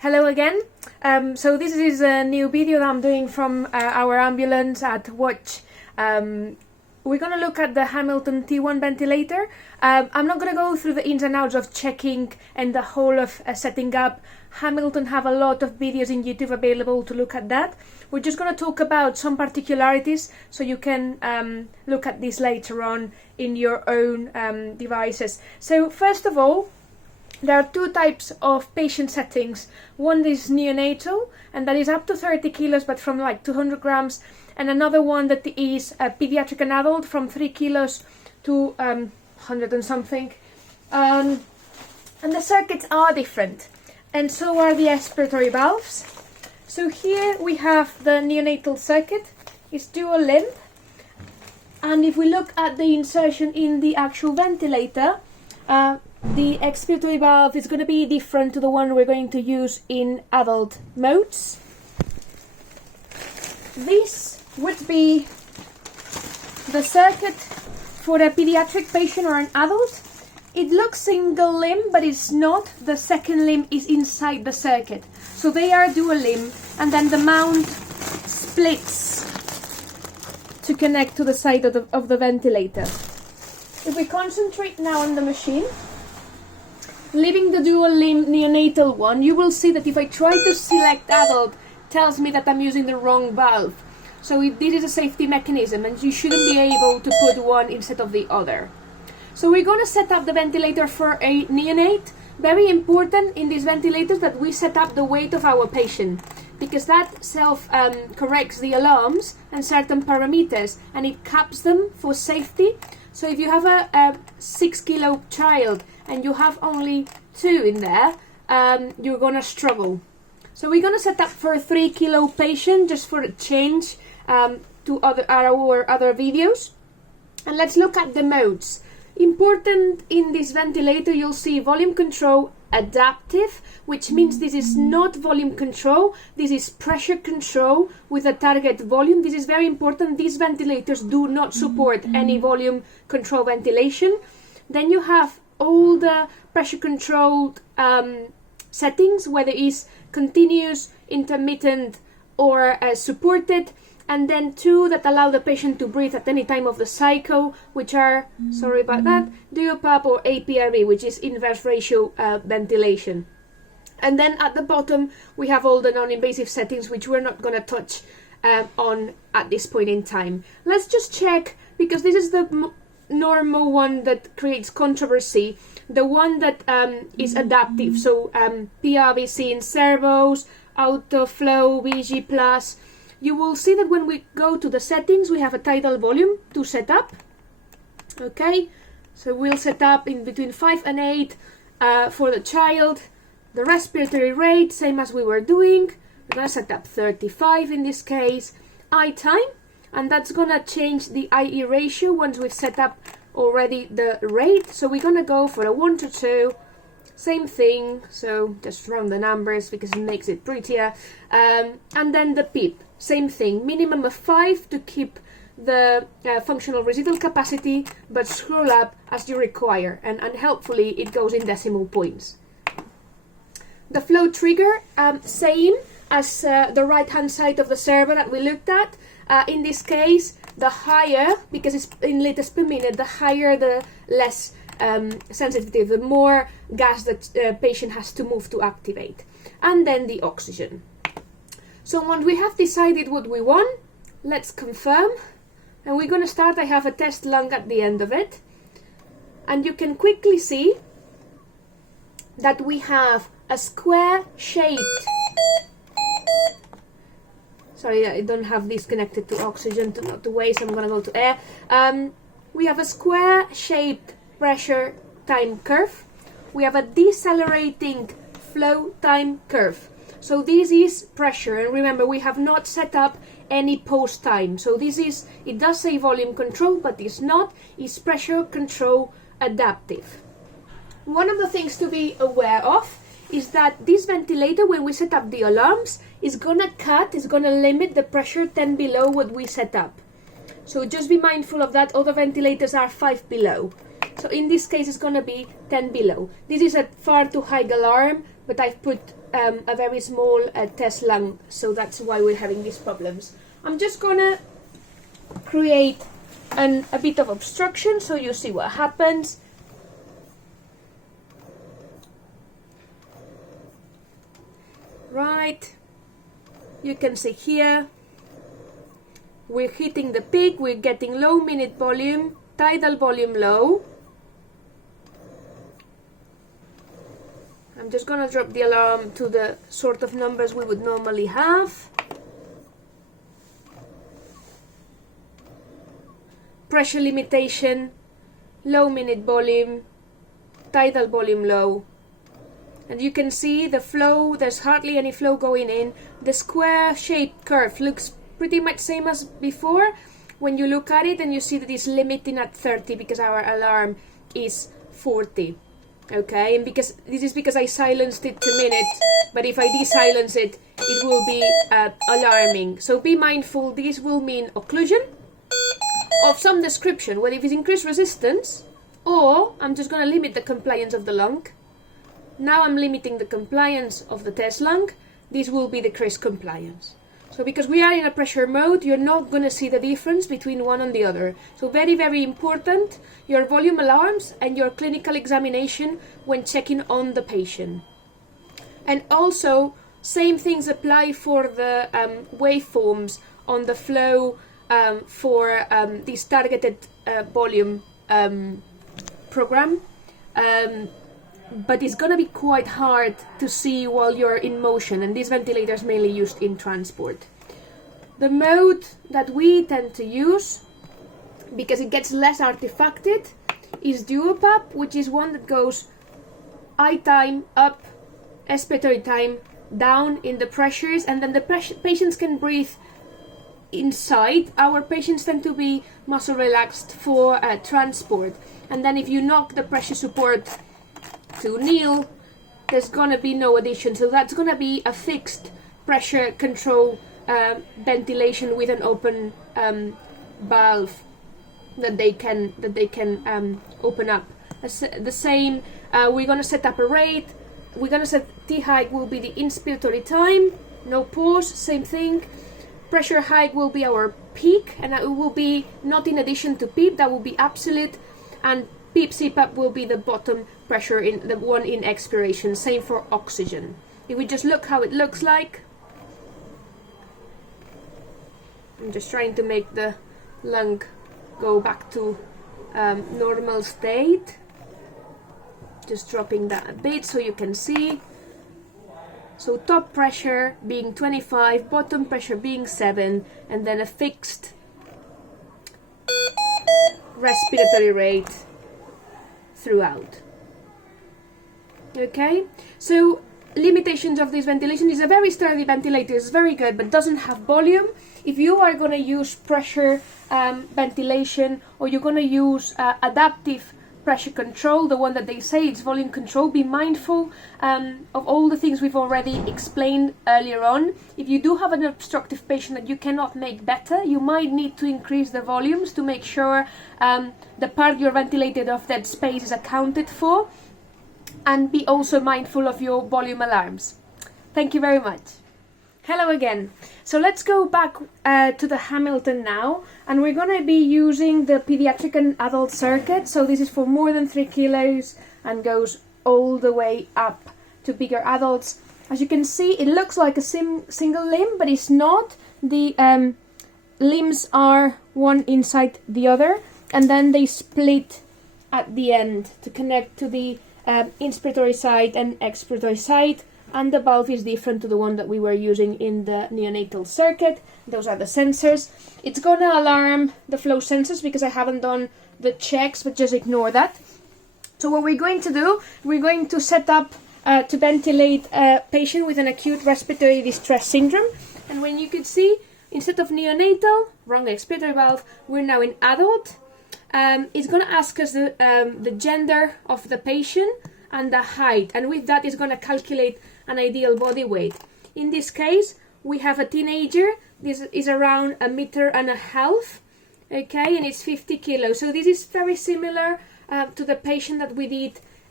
Hello again. So this is a new video that I'm doing from our ambulance at Watch. We're going to look at the Hamilton T1 ventilator. I'm not going to go through the ins and outs of checking and the whole of setting up. Hamilton have a lot of videos in YouTube available to look at that. We're just going to talk about some particularities so you can look at this later on in your own devices. So first of all, there are two types of patient settings. One is neonatal, and that is up to 30 kilos, but from like 200 grams. And another one that is a pediatric and adult from 3 kilos to 100 and something. And the circuits are different. And so are the expiratory valves. So here we have the neonatal circuit. It's dual limb. And if we look at the insertion in the actual ventilator, the expiratory valve is going to be different to the one we're going to use in adult modes. This would be the circuit for a pediatric patient or an adult. It looks single limb, but it's not. The second limb is inside the circuit. So they are dual limb, and then the mount splits to connect to the side of the ventilator. If we concentrate now on the machine, leaving the dual limb neonatal one, you will see that if I try to select adult, it tells me that I'm using the wrong valve. So this is a safety mechanism, and you shouldn't be able to put one instead of the other. So we're going to set up the ventilator for a neonate. Very important in these ventilators that we set up the weight of our patient, because that corrects the alarms and certain parameters, and it caps them for safety. So if you have a 6 kilo child and you have only 2 in there, you're going to struggle. So we're going to set up for a 3 kilo patient just for a change to our other videos. And let's look at the modes. Important in this ventilator, you'll see volume control adaptive, which means this is not volume control, this is pressure control with a target volume. This is very important. These ventilators do not support any volume control ventilation. Then you have all the pressure controlled settings, whether it's continuous, intermittent, or supported. And then 2 that allow the patient to breathe at any time of the cycle, which are, sorry about that, DOPAP or APRV, which is inverse ratio ventilation. And then at the bottom, we have all the non-invasive settings, which we're not going to touch on at this point in time. Let's just check, because this is the normal one that creates controversy, the one that is adaptive. So PRVC in servos, autoflow, VG+. You will see that when we go to the settings, we have a tidal volume to set up. Okay, so we'll set up in between 5 and 8 for the child. The respiratory rate, same as we were doing. We're going to set up 35 in this case. I time, and that's going to change the IE ratio once we've set up already the rate. So we're going to go for a 1 to 2. Same thing, so just round the numbers because it makes it prettier. And then the PIP, same thing, minimum of 5 to keep the functional residual capacity, but scroll up as you require, and helpfully it goes in decimal points. The flow trigger, same as the right hand side of the server that we looked at. In this case, the higher, because it's in liters per minute, the higher the less sensitivity, the more gas that the patient has to move to activate. And then the oxygen. So once we have decided what we want, let's confirm. And we're going to start. I have a test lung at the end of it. And you can quickly see that we have a square shaped. Sorry, I don't have this connected to oxygen not to waste. I'm going to go to air. We have a square shaped pressure time curve. We have a decelerating flow time curve. So this is pressure, and remember we have not set up any post time. So this is, it does say volume control, but it's not, it's pressure control adaptive. One of the things to be aware of is that this ventilator, when we set up the alarms, is gonna limit the pressure 10 below what we set up. So just be mindful of that. Other ventilators are 5 below. So in this case, it's going to be 10 below. This is a far too high alarm, but I've put a very small test lung, so that's why we're having these problems. I'm just gonna create a bit of obstruction so you see what happens. Right, you can see here we're hitting the peak, we're getting low minute volume, tidal volume low. I'm just gonna drop the alarm to the sort of numbers we would normally have. Pressure limitation, low minute volume, tidal volume low. And you can see the flow, there's hardly any flow going in. The square shaped curve looks pretty much same as before when you look at it, and you see that it's limiting at 30 because our alarm is 40. Okay, and because I silenced it to minutes, but if I desilence it, it will be alarming. So be mindful, this will mean occlusion of some description, whether if it's increased resistance, or I'm just going to limit the compliance of the lung. Now I'm limiting the compliance of the test lung. This will be decreased compliance. So because we are in a pressure mode, you're not going to see the difference between one and the other. So very, very important, your volume alarms and your clinical examination when checking on the patient. And also, same things apply for the waveforms on the flow for this targeted volume program. But it's going to be quite hard to see while you're in motion, and this ventilator is mainly used in transport. The mode that we tend to use, because it gets less artifacted, is duopap, which is one that goes I time up, expiratory time down in the pressures, and then the patients can breathe inside. Our patients tend to be muscle relaxed for transport, and then if you knock the pressure support to nil, there's gonna be no addition, so that's gonna be a fixed pressure control ventilation with an open valve that they can open up. The same, we're gonna set up a rate. We're gonna set T height will be the inspiratory time, no pause, same thing. Pressure height will be our peak, and it will be not in addition to PEEP, that will be absolute, and PEEP CPAP will be the bottom pressure, in the one in expiration. Same for oxygen. If we just look how it looks like, I'm just trying to make the lung go back to normal state. Just dropping that a bit so you can see. So top pressure being 25, bottom pressure being 7, and then a fixed respiratory rate throughout. Okay, so limitations of this ventilation is a very sturdy ventilator, it's very good, but doesn't have volume. If you are going to use pressure ventilation, or you're going to use adaptive pressure control, the one that they say it's volume control, be mindful of all the things we've already explained earlier on. If you do have an obstructive patient that you cannot make better, you might need to increase the volumes to make sure the part you're ventilated of that space is accounted for, and be also mindful of your volume alarms. Thank you very much. Hello again. So let's go back to the Hamilton now, and we're going to be using the pediatric and adult circuit. So this is for more than 3 kilos and goes all the way up to bigger adults. As you can see, it looks like a single limb, but it's not. The limbs are one inside the other, and then they split at the end to connect to the inspiratory side and expiratory side. And the valve is different to the one that we were using in the neonatal circuit. Those are the sensors. It's gonna alarm the flow sensors because I haven't done the checks, but just ignore that. So what we're going to do, we're going to set up to ventilate a patient with an acute respiratory distress syndrome. And when you could see, instead of neonatal, wrong expiratory valve, we're now in adult. It's gonna ask us the gender of the patient and the height, and with that it's going to calculate an ideal body weight. In this case, we have a teenager. This is around 1.5 meters, okay, and it's 50 kilos. So this is very similar to the patient that we did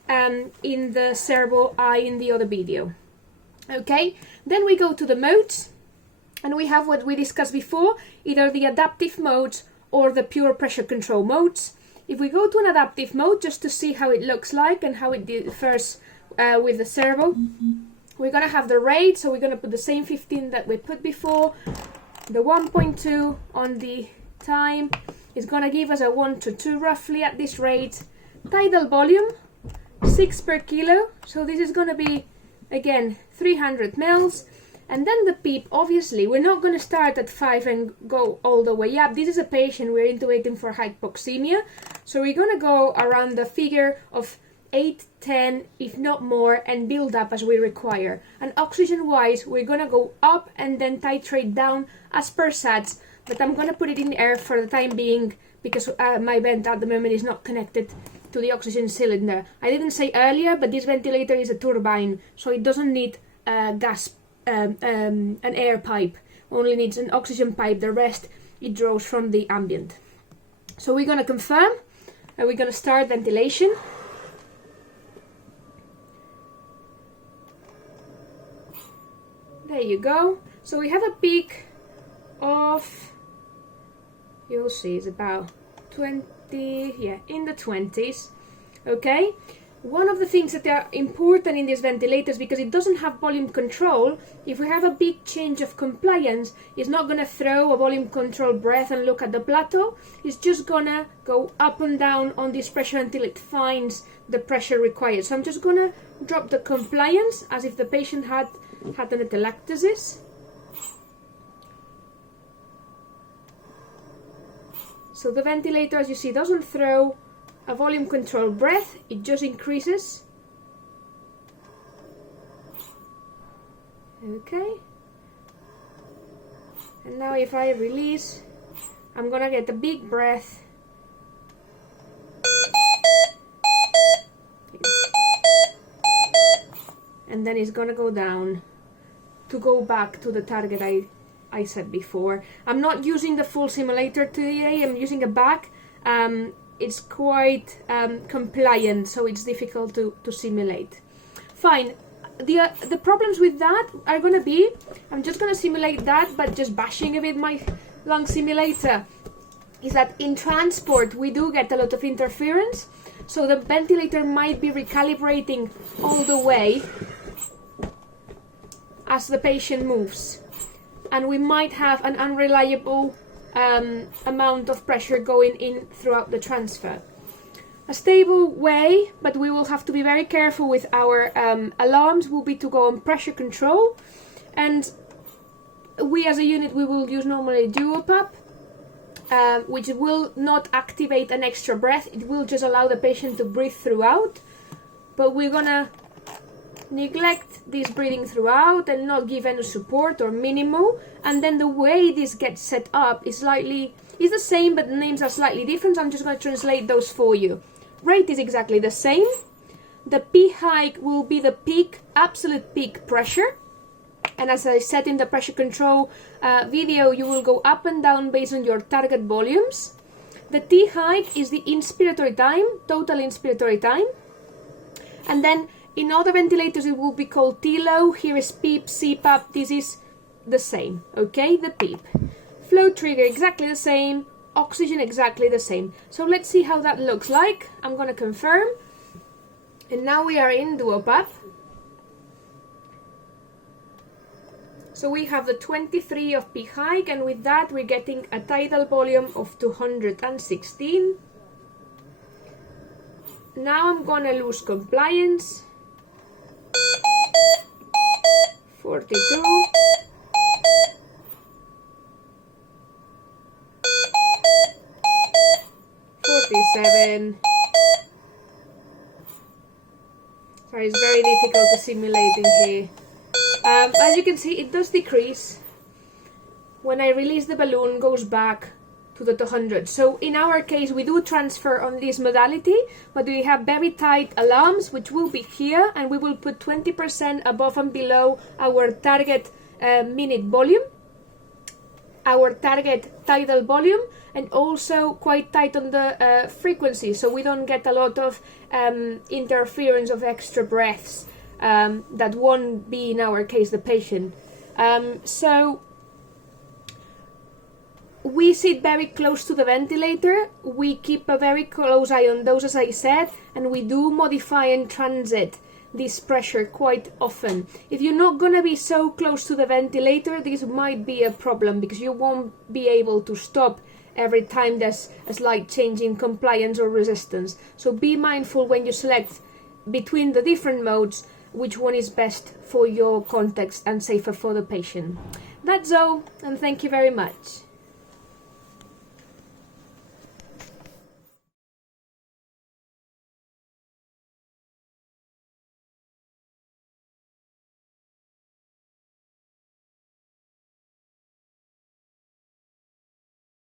in the servo eye in the other video. Okay, then we go to the modes, and we have what we discussed before, either the adaptive modes or the pure pressure control modes. If we go to an adaptive mode, just to see how it looks like and how it differs with the servo, we're going to have the rate, so we're going to put the same 15 that we put before. The 1.2 on the time is going to give us a 1 to 2 roughly at this rate. Tidal volume, 6 per kilo, so this is going to be, again, 300 mils. And then the PEEP, obviously, we're not going to start at 5 and go all the way up. This is a patient we're intubating for hypoxemia. So we're going to go around the figure of 8, 10, if not more, and build up as we require. And oxygen-wise, we're going to go up and then titrate down as per SATs. But I'm going to put it in the air for the time being because my vent at the moment is not connected to the oxygen cylinder. I didn't say earlier, but this ventilator is a turbine, so it doesn't need gas. An air pipe, only needs an oxygen pipe. The rest it draws from the ambient. So we're going to confirm and we're going to start ventilation. There you go. So we have a peak of, you'll see, it's about 20, yeah, in the 20s. Okay. One of the things that are important in these ventilators, because it doesn't have volume control, if we have a big change of compliance, it's not going to throw a volume control breath and look at the plateau. It's just going to go up and down on this pressure until it finds the pressure required. So I'm just going to drop the compliance as if the patient had an atelectasis. So the ventilator, as you see, doesn't throw a volume control breath, it just increases. Okay. And now if I release, I'm gonna get a big breath. And then it's gonna go down to go back to the target I said before. I'm not using the full simulator today, I'm using a back. It's quite compliant, so it's difficult to simulate. Fine. The problems with that are going to be, I'm just going to simulate that, but just bashing a bit my lung simulator, is that in transport we do get a lot of interference, so the ventilator might be recalibrating all the way as the patient moves, and we might have an unreliable amount of pressure going in throughout the transfer. A stable way, but we will have to be very careful with our alarms, will be to go on pressure control, and we as a unit we will use normally duopap, which will not activate an extra breath, it will just allow the patient to breathe throughout, but we're gonna neglect this breathing throughout and not give any support or minimal. And then the way this gets set up is the same, but the names are slightly different, so I'm just going to translate those for you. Rate is exactly the same. The P high will be the peak, absolute peak pressure, and as I said in the pressure control video, you will go up and down based on your target volumes. The T high is the inspiratory time, total inspiratory time, and then in other ventilators it will be called T-low, here is PEEP, CPAP, this is the same, okay, the PEEP. Flow trigger exactly the same, oxygen exactly the same. So let's see how that looks like. I'm going to confirm. And now we are in duopap. So we have the 23 of P high, and with that we're getting a tidal volume of 216. Now I'm going to lose compliance. 42, 47. Sorry, it's very difficult to simulate in here. As you can see, it does decrease. When I release the balloon, goes back to the 200. So in our case, we do transfer on this modality, but we have very tight alarms, which will be here, and we will put 20% above and below our target minute volume, our target tidal volume, and also quite tight on the frequency, so we don't get a lot of interference of extra breaths that won't be, in our case, the patient. So we sit very close to the ventilator, we keep a very close eye on those, as I said, and we do modify and transit this pressure quite often. If you're not going to be so close to the ventilator, this might be a problem because you won't be able to stop every time there's a slight change in compliance or resistance. So be mindful when you select between the different modes which one is best for your context and safer for the patient. That's all, and thank you very much.